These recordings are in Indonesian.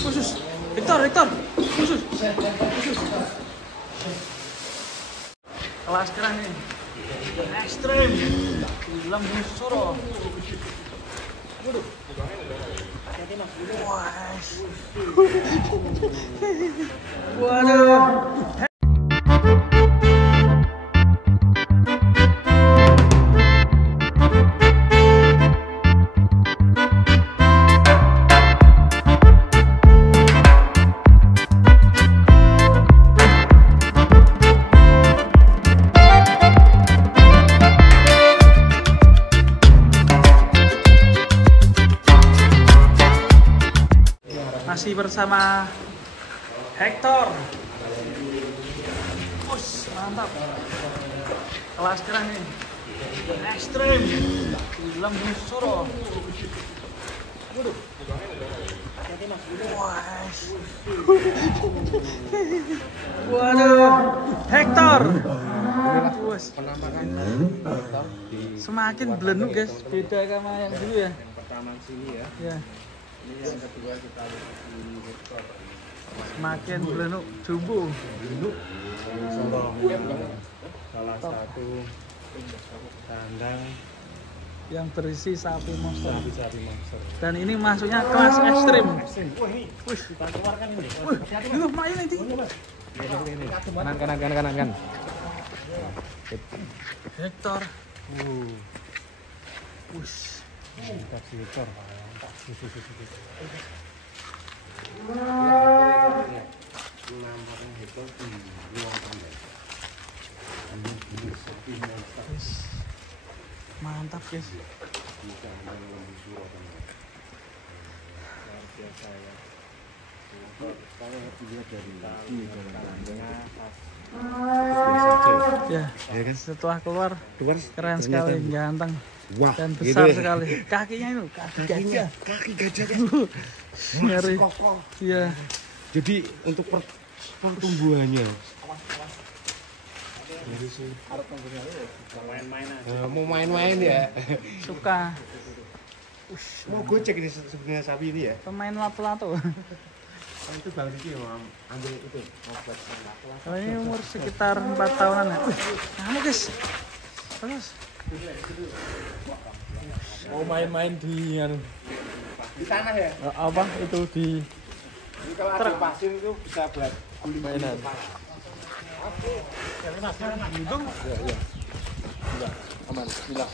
Khusus. Hector. Khusus. Kelas keren nih. Ekstrim. Film Suro. Waduh. Waduh. Masih bersama Hector. Push, mantap. Kelas keren nih. Ekstrim. Film Suro. Waduh. Waduh. Hector. Semakin belenduk guys. Beda sama yang dulu ya. Pertama sini ya. Ya. Ini yang kedua kita lihat di Hector. Semakin belenduk jumbo. Salah satu kandang Yang berisi sapi monster. sapi monster. Dan ini masuknya kelas ekstrim. Wah ini, kita keluarkan ini. Ini main nanti. Kanan. Hector. Wush. Kasih Hector. Nampaknya Hector di ruang tamu. Ini sapi monster. Mantap guys. Kalau dilihat dari Ya, setelah keluar keren sekali, ganteng. Wah, Dan besar sekali. Kakinya itu, kaki gajah. Kaki gajah Ngeri. Iya. Jadi untuk pertumbuhannya mau main-main ya. Suka Mau gocek ini sebenarnya sapi ini ya. pemain lato-lato. Itu Bang Diki mau ambil itu obat lato. Kalau ini umur sekitar 4 tahunan ya. Kamu guys. Terus. Mau main-main di Di tanah ya. Apa itu di Jadi kalau ada pasir itu bisa buat mainan. hidung? Ya. Aman, bismillah.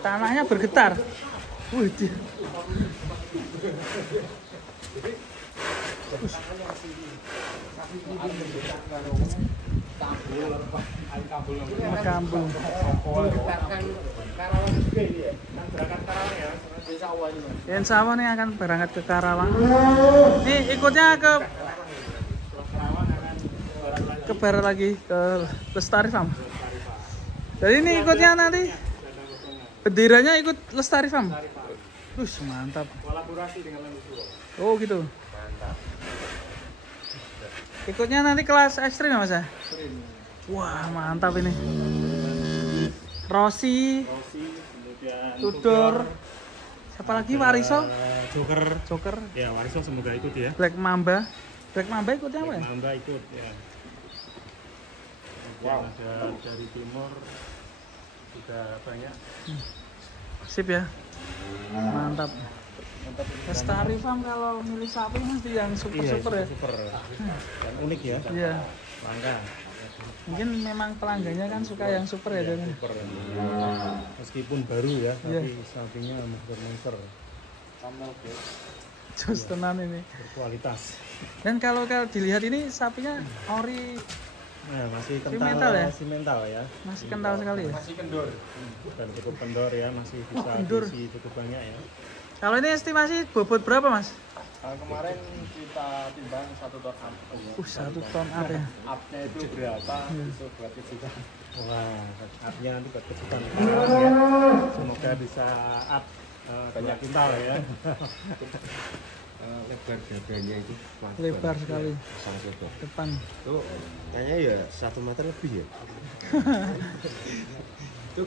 Tanahnya bergetar. Wih, dia. Kambung. Karawang juga ini ya. Kan berangkat Karawang ya. Desa Awan ini. Insya Allah nih akan berangkat ke Karawang. Nih ikutnya ke barat lagi ke Lestari Farm. Jadi ini ikutnya nanti benderanya ikut Lestari Farm. Mantap. Kolaborasi dengan Lembusuro. Oh gitu. Ikutnya nanti kelas ekstrim ya Mas ya? Wah mantap ini. Rossi, Kemudian Tudor, siapa lagi? Wariso, Joker. Ya, Wariso semoga ikut ya. Black Mamba. Black Mamba ikutnya apa ya? Mamba ikut ya. Wow. Ada dari timur juga banyak. Sip ya. Mantap. Lestari Farm kalau milih sapi mesti yang super-super ya. Super. Dan unik ya. Iya. Langka. Mungkin memang pelanggannya kan suka yang super ya. Dan Super. Meskipun baru ya, Iya. tapi sapinya monster. Jos tenan ini. Berkualitas. Dan kalau dilihat ini sapinya ori Nah, masih Simental ya? simental ya. masih kental sekali ya. Masih kendor. Dan cukup kendor ya, masih bisa kendor. diisi cukup banyak ya. Kalau ini estimasi bobot berapa Mas? Kemarin kita timbang 1 ton up. 1 ton up ya. Upnya itu berapa? Itu buat kejutan. Wah, upnya nanti buat kejutan. Ya. Semoga bisa up banyak kintal ya. Lebar dadanya itu Lebar sekali sangat lebar. depan. Itu kayaknya ya 1 meter lebih ya. Itu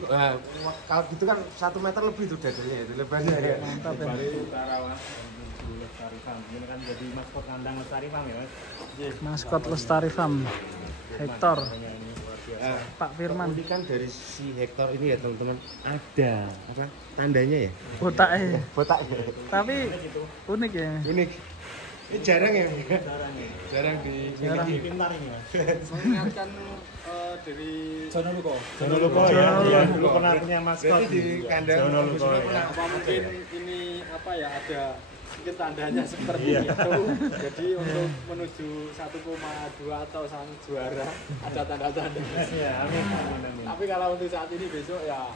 kalau gitu kan 1 meter lebih tuh dadanya itu lebarnya ya. Mantap ya. Dari Karawang menuju Lestari Farm. Ini kan jadi maskot kandang Lestari Farm ya, Mas. Maskot Lestari Farm. Hector, Namanya ini luar biasa. Pak Firman. Ini kan dari si Hector ini ya teman-teman ada apa tandanya ya? Botak Botak. tapi unik ya. Unik. Ini jarang ya? Jarang ya. Jarang di Jarang. Ini pintar ini, Mas. Mengingatkan dari Jono Luko ya. Iya, dulu pernah punya maskot Berarti di kandang Jono Luko Jono ya. pernah. apa mungkin ini apa ya ada mungkin tandanya seperti Iya. itu. Jadi untuk menuju 1,2 atau sang juara ada tanda-tanda. Iya, amin. Amin. Tapi kalau untuk saat ini besok ya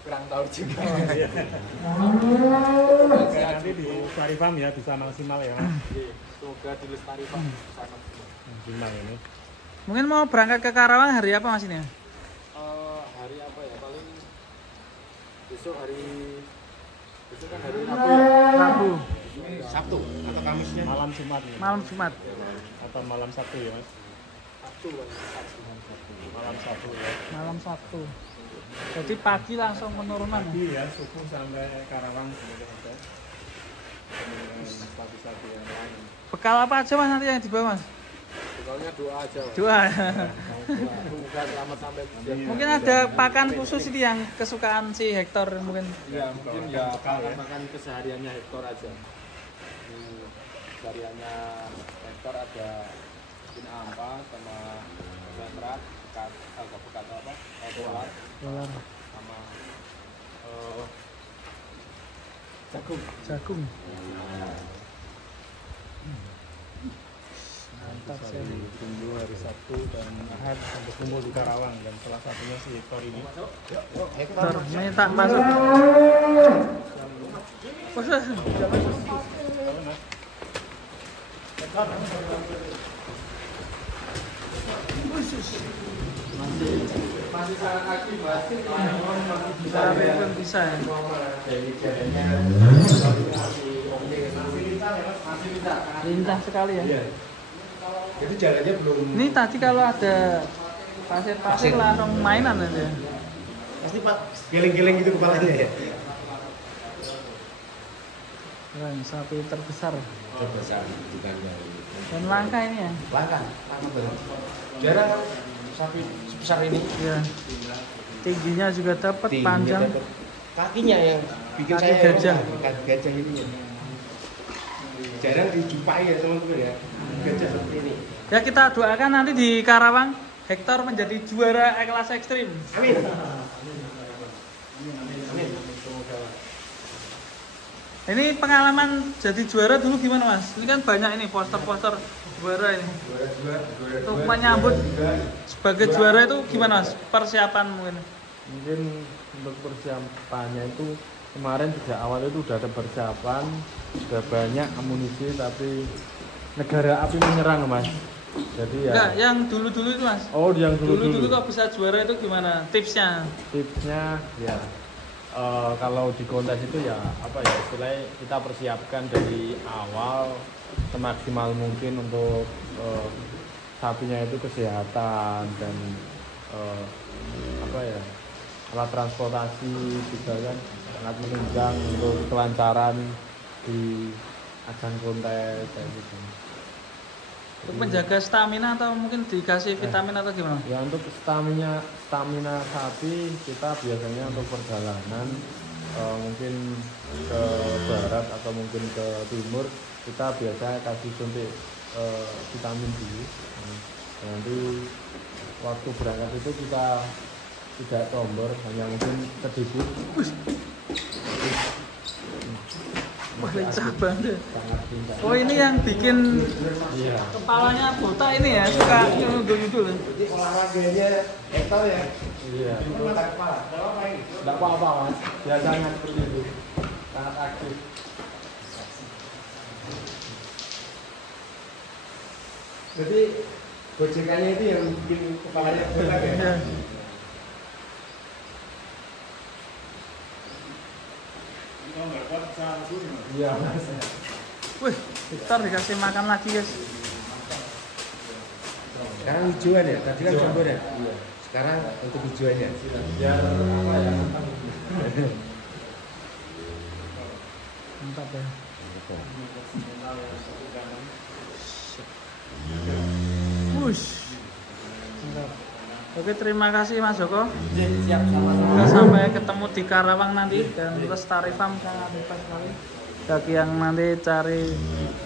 kurang tahu juga. Oke, nanti di Lestari Farm ya bisa maksimal ya, Mas. Oke, semoga di Lestari Farm bisa maksimal. Maksimal ini. Mungkin mau berangkat ke Karawang hari apa Mas ini? Hari apa ya paling besok kan hari Rabu ya. Rabu, Sabtu atau Kamisnya? Malam Jumat nih. malam Jumat. Atau malam Sabtu ya, Mas. Sabtu kan Sabtu. Malam Sabtu ya. Malam Sabtu. Jadi pagi langsung penurunan. Pagi ya, subuh sampai Karawang semoga ada. Sapi-sapi yang lain. Bekal apa aja Mas nanti yang dibawa Mas? Pokoknya doa aja. Mas. Dua. Semoga selamat sampai tujuan. Mungkin ada pakan khusus ini yang kesukaan si Hector mungkin. Ya mungkin ya makan kesehariannya Hector aja. Kesehariannya Hector ada mungkin ampas sama sentrat, bekat apa? Dolar Dolar, sama jagung. Mantap sih. Tunggu hari Sabtu dan Ahad untuk kumpul di Karawang dan salah satunya si Hector ini. Hector, minta masuk. Khusus. masih sangat aktif Mas. Tapi pun bisa ya. Lincah sekali ya. Jadi jalannya belum Ini tadi kalau ada pasir-pasir langsung mainan aja. pasti Pak geleng-geleng gitu kepalanya ya. Keren, sapi terbesar. Terbesar di kandang. Dan langka ini ya. Langka banget. Jarang kan sapi sebesar ini. Iya. Tingginya juga dapat, Tingginya panjang. dapet. Kakinya yang bikin Kaki saya gajah. Kaki gajah ini ya. Jarang dijumpai ya teman-teman ya. Gajah seperti ini. Ya kita doakan nanti di Karawang Hector menjadi juara kelas ekstrim. Amin. Ini pengalaman jadi juara dulu gimana Mas? Ini kan banyak ini poster-poster juara ini. Untuk menyambut sebagai juara itu gimana Mas? Persiapan mungkin. Mungkin untuk persiapannya itu kemarin sejak awal itu udah ada persiapan, sudah banyak amunisi, tapi negara api menyerang Mas. Jadi ya. Enggak, yang dulu-dulu itu Mas. Oh, yang Dulu-dulu dulu-dulu. kok bisa juara itu gimana? Tipsnya? Tipsnya ya kalau di kontes itu ya apa ya istilahnya kita persiapkan dari awal semaksimal mungkin untuk sapinya itu kesehatan dan apa ya alat transportasi juga kan sangat menunjang untuk kelancaran di ajang kontes kayak gitu. Untuk menjaga stamina atau mungkin dikasih vitamin atau gimana? Ya untuk stamina sapi kita biasanya untuk perjalanan mungkin ke barat atau mungkin ke timur kita biasa kasih suntik vitamin D. Nanti waktu berangkat itu kita tidak tombor, hanya mungkin kediput. Wah, lincah banget. Sangat pintar. Oh, ini yang bikin Iya. kepalanya botak ini ya, suka nyundul-nyundul. Jadi olahraganya Hector ya. Iya. Mata kepala. Tidak apa-apa Mas, biasanya seperti itu. Sangat aktif. Jadi gojekannya itu yang bikin kepalanya botak ya. Ya. Kalau nggak kuat bisa rebus Mas. Iya Mas. Wih, Hector dikasih makan lagi guys. Sekarang hijauan ya, tadi kan jambon ya. Sekarang untuk tujuannya. Biar apa ya? Mantap ya. Wush. Mantap. Oke, terima kasih Mas Joko. Siap sama-sama. Semoga sampai ketemu di Karawang nanti dan Lestari Farm sangat hebat sekali. Bagi yang nanti cari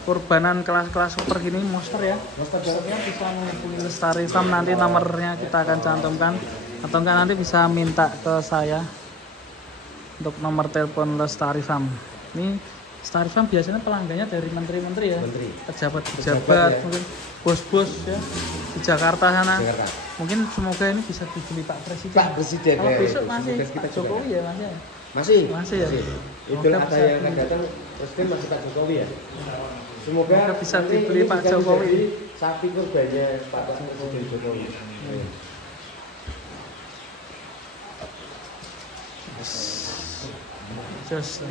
kurbanan kelas-kelas super gini, monster ya. Monsternya bisa menghubungi Lestari Farm, nanti nomornya kita akan cantumkan. Atau enggak nanti bisa minta ke saya untuk nomor telepon Lestari Farm. Ini Lestari Farm biasanya pelanggannya dari menteri-menteri ya. Menteri. Pejabat-pejabat, ya. mungkin bos-bos ya di Jakarta sana. Jakarta. Mungkin semoga ini bisa dibeli Pak Presiden. Pak Presiden. Kalau ya, besok itu. masih Semoga kita Pak juga. Jokowi ya Mas ya. Masih ya. Idul Semoga Adha bisa yang akan datang Presiden masih Pak Jokowi ya. Semoga Semoga bisa nanti dibeli ini Pak juga Jokowi. menjadi sapi kurbannya Pak Presiden Jokowi. Just